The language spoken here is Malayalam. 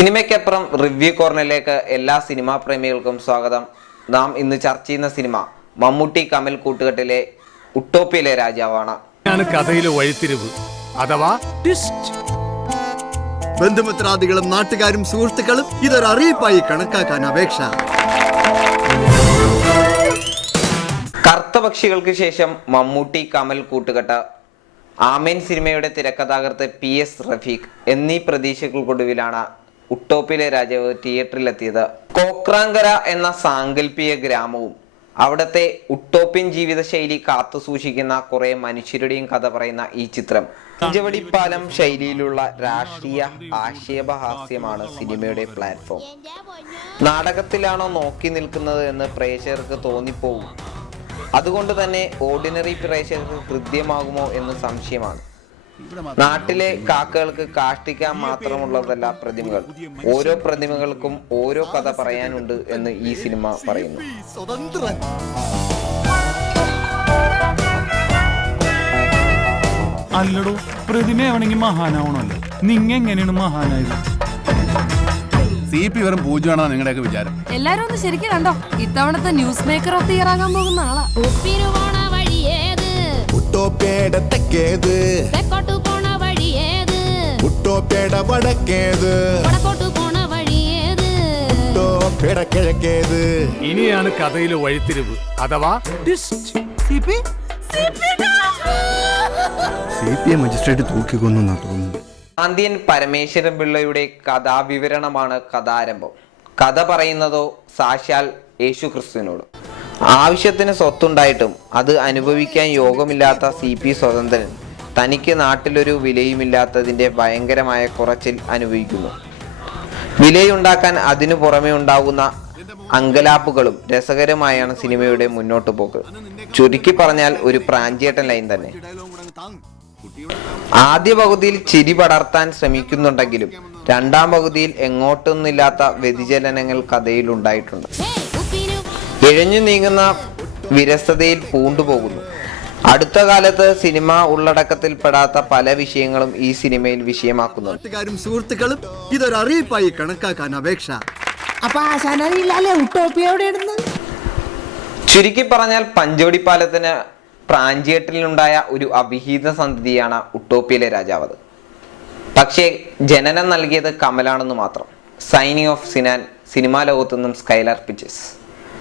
സിനിമയ്ക്കപ്പുറം റിവ്യൂ കോർണറിലേക്ക് എല്ലാ സിനിമാ പ്രേമികൾക്കും സ്വാഗതം. നാം ഇന്ന് ചർച്ച ചെയ്യുന്ന സിനിമ മമ്മൂട്ടി കമൽ കൂട്ടുകെട്ടിലെ ഉട്ടോപ്യയിലെ രാജാവാണ്. കഥയിലെ വഴിത്തിരിവ് അഥവാ ബന്ധുമിത്രാദികളും നാട്ടുകാരും സുഹൃത്തുക്കളും ഇതൊരു അറിയിപ്പായി കണക്കാക്കാൻ അപേക്ഷ. കറുത്തപക്ഷികൾക്ക് ശേഷം മമ്മൂട്ടി കമൽ കൂട്ടുകെട്ട്, ആമേൻ സിനിമയുടെ തിരക്കഥാകൃത്ത് PS റഫീഖ് എന്നീ പ്രതീക്ഷകൾക്കൊടുവിലാണ് ഉട്ടോപ്യയിലെ രാജാവ് തിയേറ്ററിലെത്തിയത്. കോക്രാങ്കര എന്ന സാങ്കല്പിക ഗ്രാമവും അവിടുത്തെ ഉട്ടോപ്യൻ ജീവിതശൈലി കാത്തുസൂക്ഷിക്കുന്ന കുറെ മനുഷ്യരുടെയും കഥ പറയുന്ന ഈ ചിത്രം പഞ്ചവടിപ്പാലം ശൈലിയിലുള്ള രാഷ്ട്രീയ ആക്ഷേപഹാസ്യമാണ് സിനിമയുടെ പ്ലാറ്റ്ഫോം. നാടകത്തിലാണോ നോക്കി നിൽക്കുന്നത് എന്ന് പ്രേക്ഷകർക്ക് തോന്നിപ്പോവും. അതുകൊണ്ട് തന്നെ ഓർഡിനറി പ്രേക്ഷകർക്ക് ഹൃദ്യമാകുമോ എന്ന് സംശയമാണ്. നാട്ടിലെ കാക്കകൾക്ക് കാഷ്ടിക്കാൻ മാത്രമുള്ളതല്ല പ്രതിമകൾ, ഓരോ പ്രതിമകൾക്കും ഓരോ കഥ പറയാനുണ്ട് എന്ന് ഈ സിനിമ പറയുന്നു. അല്ലടോ, പ്രതിമയാവണമെങ്കിൽ മഹാനാവണല്ലോ. നിങ്ങ എങ്ങനെയാണ് മഹാനായത്? CP വെറും പൂജ്യമാണോ നിങ്ങളുടെയൊക്കെ വിചാരം? എല്ലാരും ഒന്ന് ശരിക്കും കണ്ടോ, ഇത്തവണത്തെ news maker of the year ആകാൻ പോകുന്ന ആളാ. ഉട്ടോപ്യയുടെ തെക്കേത്, തെക്കോട്ട് പോണ വഴിയേത്, ഉട്ടോപ്യയുടെ വടക്കേത്, വടക്കോട്ട് പോണ വഴിയേത്, ഉട്ടോപ്യയുടെ കിഴക്കേത്. ഇനിയാണ് കഥയിലെ വഴിത്തിരിവ് അഥവാ CPI മജിസ്ട്രേറ്റ് തൂക്കിക്കൊന്നു തോന്നുന്നു. ഗാന്ധിയൻ പരമേശ്വരൻ പിള്ളയുടെ കഥാവിവരണമാണ് കഥാരംഭം. കഥ പറയുന്നതോ സാക്ഷാൽ യേശു ക്രിസ്തുവിനോട്. ആവശ്യത്തിന് സ്വത്തുണ്ടായിട്ടും അത് അനുഭവിക്കാൻ യോഗമില്ലാത്ത CP സ്വതന്ത്രൻ തനിക്ക് നാട്ടിലൊരു വിലയുമില്ലാത്തതിൻ്റെ ഭയങ്കരമായ കുറച്ചിൽ അനുഭവിക്കുന്നു. വിലയുണ്ടാക്കാൻ അതിനു പുറമെ ഉണ്ടാകുന്ന അങ്കലാപ്പുകളും രസകരമായാണ് സിനിമയുടെ മുന്നോട്ട് പോക്ക്. ചുരുക്കി പറഞ്ഞാൽ ഒരു പ്രാഞ്ചിയേട്ടൻ ലൈൻ തന്നെ. ആദ്യ പകുതിയിൽ ചിരി പടർത്താൻ ശ്രമിക്കുന്നുണ്ടെങ്കിലും രണ്ടാം പകുതിയിൽ എങ്ങോട്ടൊന്നില്ലാത്ത വ്യതിചലനങ്ങൾ കഥയിൽ ഉണ്ടായിട്ടുണ്ട്. ഇഴഞ്ഞു നീങ്ങുന്ന വിരസതയിൽ പൂണ്ടുപോകുന്നു. അടുത്ത കാലത്ത് സിനിമ ഉള്ളടക്കത്തിൽപ്പെടാത്ത പല വിഷയങ്ങളും ഈ സിനിമയിൽ വിഷയമാക്കുന്നു. നാട്ടുകാരും സുഹൃത്തുക്കളും ഇതൊരു അറിയിപ്പായി കണക്കാക്കാൻ അപേക്ഷ. ചുരുക്കി പറഞ്ഞാൽ പഞ്ചവടിപ്പാലത്തിന് പ്രാഞ്ചിയേട്ടനിലുണ്ടായ ഒരു അഭിഹിത സന്ധിയാണ് ഉട്ടോപ്യയിലെ രാജാവ്. പക്ഷേ ജനനം നൽകിയത് കമലാണെന്ന് മാത്രം. Signing off Sinan. സിനിമാ ലോകത്തു നിന്നും സ്കൈലർ പിക്ചേഴ്സ്.